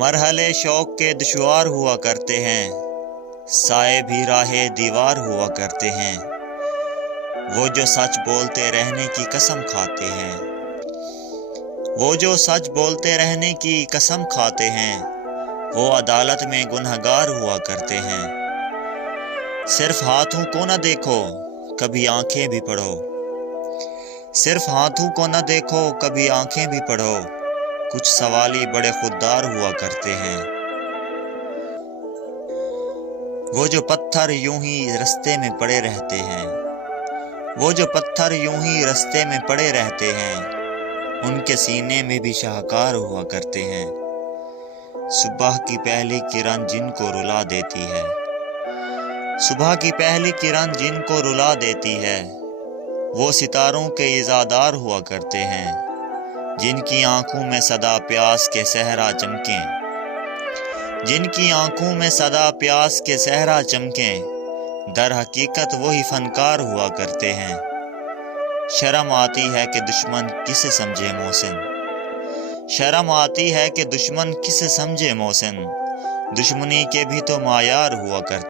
मरहले शौक के दुश्वार हुआ करते हैं, साए भी राहे दीवार हुआ करते हैं। वो जो सच बोलते रहने की कसम खाते हैं, वो जो सच बोलते रहने की कसम खाते हैं, वो अदालत में गुनहगार हुआ करते हैं। सिर्फ हाथों को न देखो, कभी आंखें भी पढ़ो। सिर्फ हाथों को न देखो, कभी आंखें भी पढ़ो। कुछ सवाली बड़े खुददार हुआ करते हैं। वो जो पत्थर यूं ही रास्ते में पड़े रहते हैं, वो जो पत्थर यूं ही रास्ते में पड़े रहते हैं, उनके सीने में भी शाहकार हुआ करते हैं। सुबह की पहली किरण जिनको रुला देती है, सुबह की पहली किरण जिनको रुला देती है, वो सितारों के इज़ादार हुआ करते हैं, जिनकी आंखों में सदा प्यास के सहरा चमकें, जिनकी आंखों में सदा प्यास के सहरा चमकें। दर हकीकत वही फनकार हुआ करते हैं। शर्म आती है कि दुश्मन किसे समझे मोहसिन, शर्म आती है कि दुश्मन किसे समझे मोहसिन। दुश्मनी के भी तो मायार हुआ करते